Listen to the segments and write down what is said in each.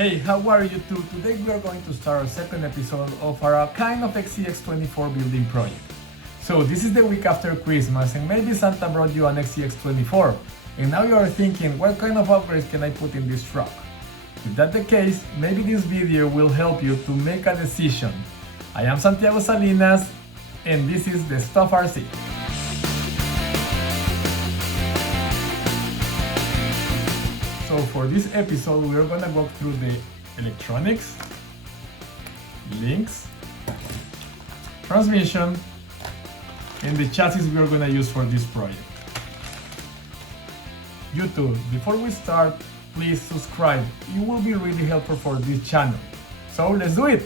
Hey, how are you two? Today we are going to start our second episode of our kind of SCX24 building project. So this is the week after Christmas and maybe Santa brought you an SCX24 and now you are thinking what kind of upgrades can I put in this truck? If that's the case, maybe this video will help you to make a decision. I am Santiago Salinas and this is the Stuff RC. So for this episode, we're gonna go through the electronics, links, transmission, and the chassis we're gonna use for this project. YouTube, before we start, please subscribe. It will be really helpful for this channel. So let's do it!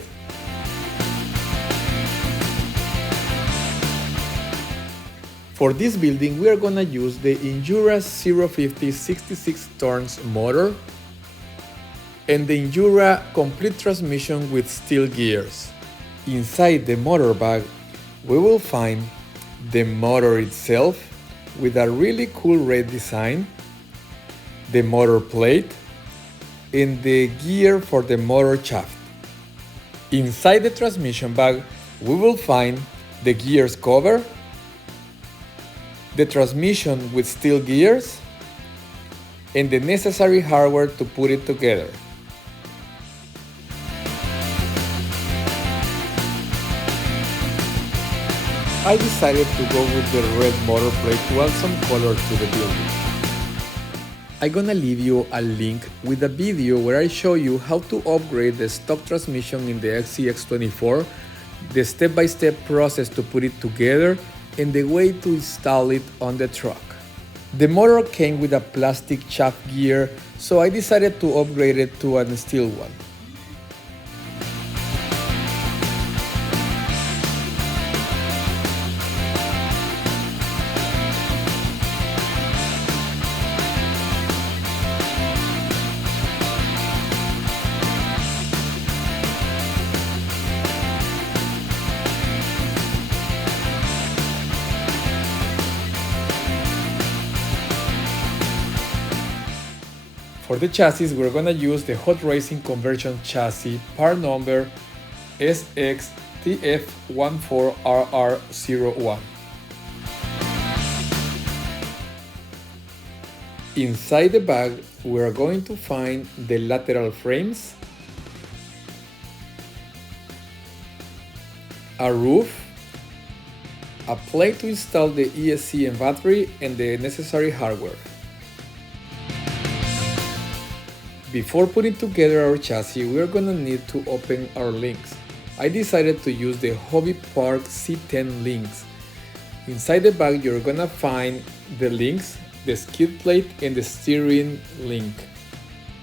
For this building, we are gonna use the INJORA 050 66 turns motor and the INJORA complete transmission with steel gears. Inside the motor bag, we will find the motor itself with a really cool red design, the motor plate, and the gear for the motor shaft. Inside the transmission bag, we will find the gears cover, the transmission with steel gears, and the necessary hardware to put it together. I decided to go with the red motor plate to add some color to the building. I'm gonna leave you a link with a video where I show you how to upgrade the stock transmission in the SCX24, the step-by-step process to put it together, and the way to install it on the truck. The motor came with a plastic shaft gear, so I decided to upgrade it to a steel one. For the chassis, we're gonna use the hot racing conversion chassis part number SXTF14RR01. Inside the bag, we're going to find the lateral frames, a roof, a plate to install the ESC and battery, and the necessary hardware. Before putting together our chassis, we are gonna need to open our links. I decided to use the Hobbypark C10 links. Inside the bag, you're gonna find the links, the skid plate, and the steering link.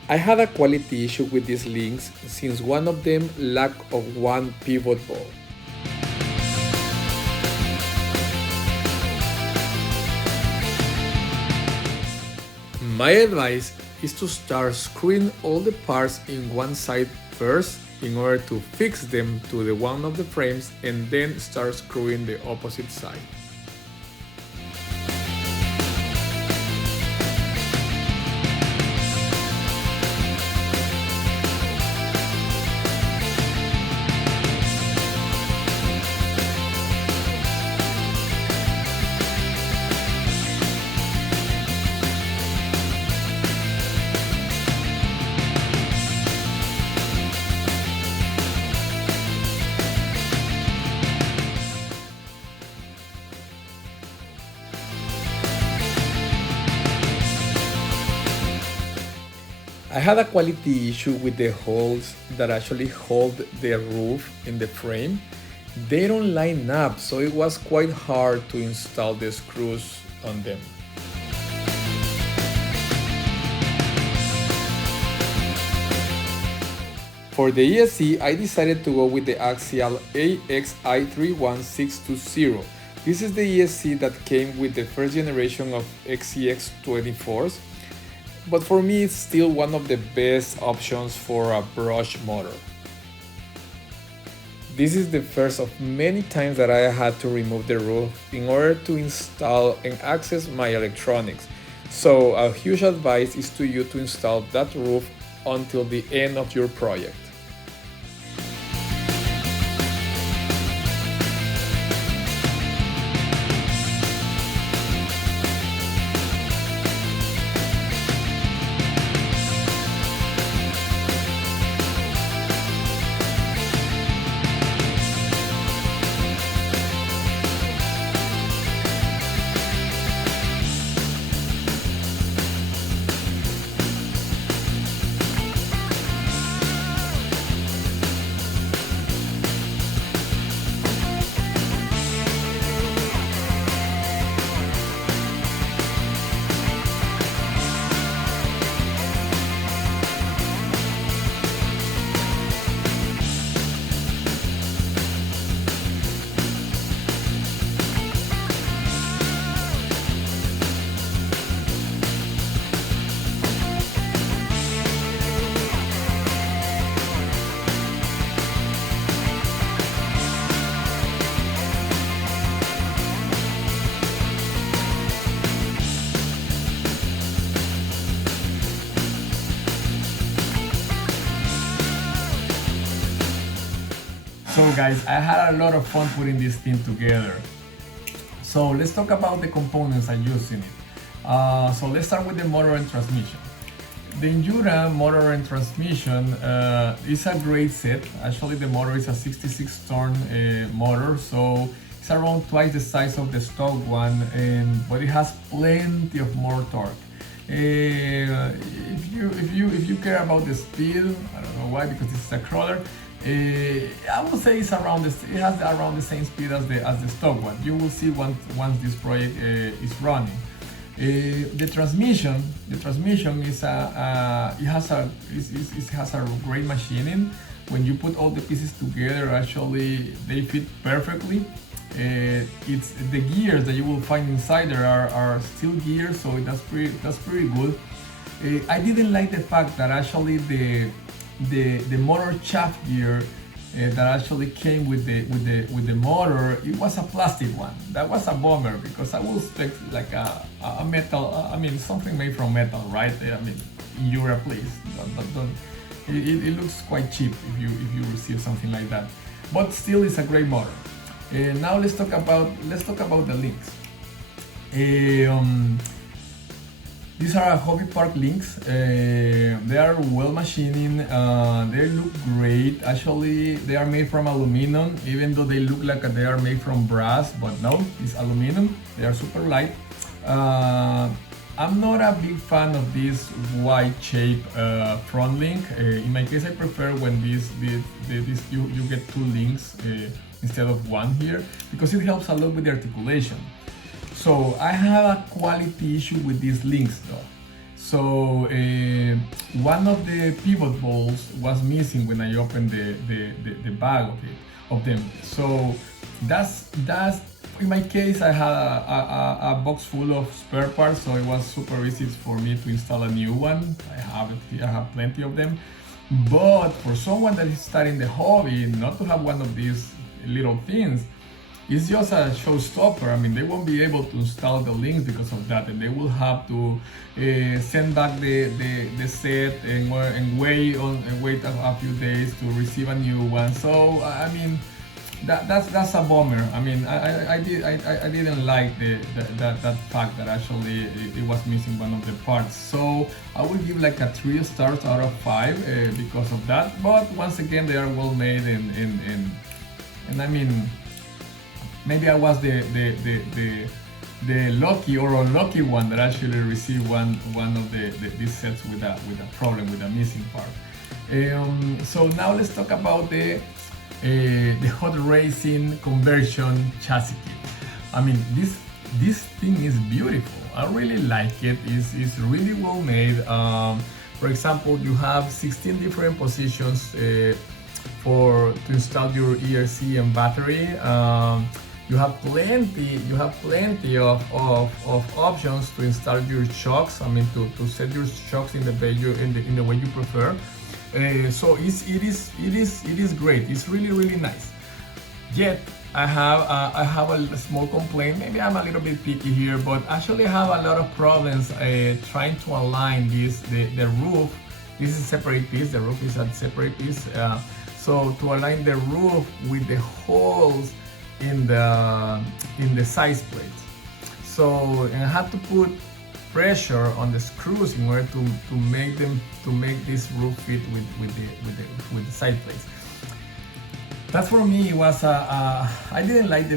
I had a quality issue with these links since one of them lacked of one pivot ball. My advice is to start screwing all the parts in one side first in order to fix them to the one of the frames and then start screwing the opposite side. I had a quality issue with the holes that actually hold the roof in the frame. They don't line up, so it was quite hard to install the screws on them. For the ESC, I decided to go with the Axial SCX24. This is the ESC that came with the first generation of SCX24s. But for me it's still one of the best options for a brush motor. This is the first of many times that I had to remove the roof in order to install and access my electronics. So a huge advice is to you to install that roof until the end of your project. So guys, I had a lot of fun putting this thing together. So let's talk about the components I used in it. So let's start with the motor and transmission. The INJORA motor and transmission is a great set. Actually, the motor is a 66-turn motor, so it's around twice the size of the stock one, but it has plenty of more torque. If you care about the speed, I don't know why, because it's a crawler. I would say it has around the same speed as the stock one. You will see once this project is running. The transmission is it has a great machining. When you put all the pieces together, actually they fit perfectly. It's the gears that you will find inside there are steel gears, so that's pretty good. I didn't like the fact that actually the motor shaft gear that actually came with the motor, it was a plastic one. That was a bummer, because I would expect like a metal, something made from metal, right? INJORA, please, it looks quite cheap if you receive something like that. But still, it's a great motor. Now let's talk about the links. These are Hobbypark links. They are well machining. They look great. Actually, they are made from aluminum, even though they look like they are made from brass, but no, it's aluminum. They are super light. I'm not a big fan of this wide shape front link. In my case, I prefer when you get two links instead of one here, because it helps a lot with the articulation. So I have a quality issue with these links though. So one of the pivot balls was missing when I opened the bag of them. So that's in my case, I had a box full of spare parts, so it was super easy for me to install a new one. I have plenty of them. But for someone that is starting the hobby, not to have one of these little things, it's just a showstopper. They won't be able to install the links because of that, and they will have to send back the set and wait a few days to receive a new one. So that's a bummer. I didn't like that fact that actually it was missing one of the parts. So I will give like a 3 stars out of 5 because of that. But once again, they are well made, and maybe I was the lucky or unlucky one that actually received one of these sets with a problem, with a missing part. So now let's talk about the hot racing conversion chassis kit. This thing is beautiful. I really like it. It's really well made. For example, you have 16 different positions to install your ESC and battery. You have plenty of options to install your shocks. To set your shocks in the way you prefer. So it is great. It's really nice. Yet I have a small complaint. Maybe I'm a little bit picky here, but actually I have a lot of problems trying to align the roof this is a separate piece, the roof is a separate piece. So to align the roof with the holes in the side plates. So and I have to put pressure on the screws in order to make this roof fit with the side plates. That for me was I didn't like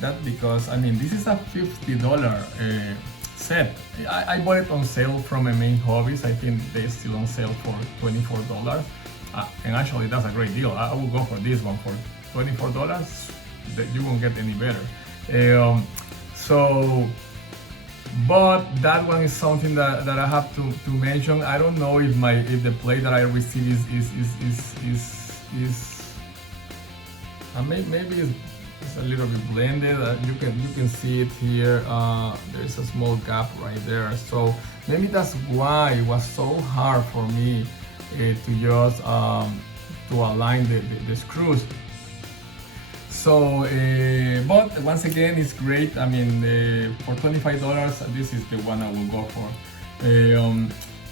that because I mean this is a $50 set. I bought it on sale from my main hobbies. I think they're still on sale for $24. And actually that's a great deal. I will go for this one for $24. That you won't get any better. But that one is something that I have to mention. I don't know if the plate that I received is maybe it's a little bit blended. You can see it here. There is a small gap right there. So maybe that's why it was so hard for me to just to align the screws. So, but once again, it's great. I mean, for $25, this is the one I will go for.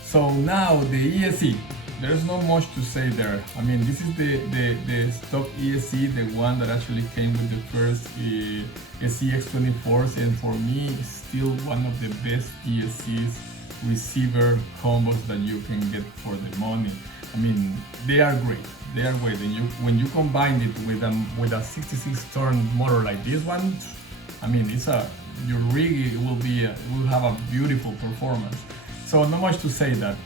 So now the ESC, there's not much to say there. I mean, this is the stock ESC, the one that actually came with the first SCX24s, and for me, it's still one of the best ESCs receiver combos that you can get for the money. I mean, they are great. They are great. And when you combine it with a 66-turn motor like this one, I mean, your rig will have a beautiful performance. So not much to say that.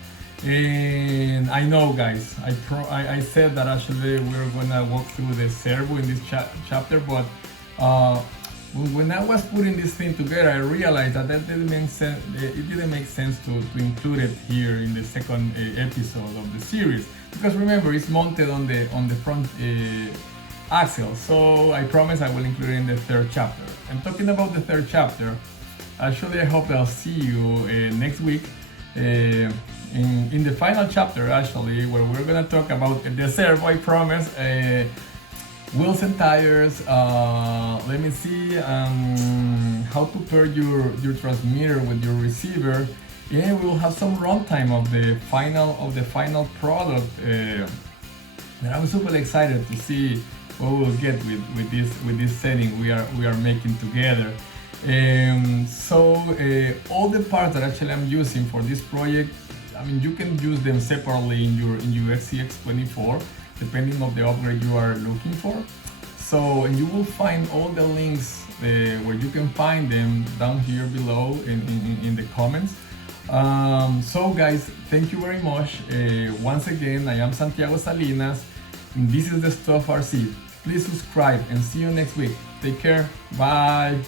And I know, guys, I said that actually we're gonna walk through the servo in this chapter, but when I was putting this thing together, I realized that didn't make sense. It didn't make sense to include it here in the second episode of the series, because remember, it's mounted on the front axle. So I promise I will include it in the third chapter. And talking about the third chapter, actually I hope I'll see you next week in the final chapter, actually, where we're gonna talk about the servo. I promise. Wheels and tires. Let me see how to pair your transmitter with your receiver. Yeah, we'll have some runtime of the final product. And I'm super excited to see what we'll get with this setting we are making together. So all the parts that actually I'm using for this project, I mean, you can use them separately in your SCX24. Depending on the upgrade you are looking for. So, and you will find all the links where you can find them down here below in the comments. So guys, thank you very much. Once again, I am Santiago Salinas, and this is the Stuff RC. Please subscribe and see you next week. Take care. Bye.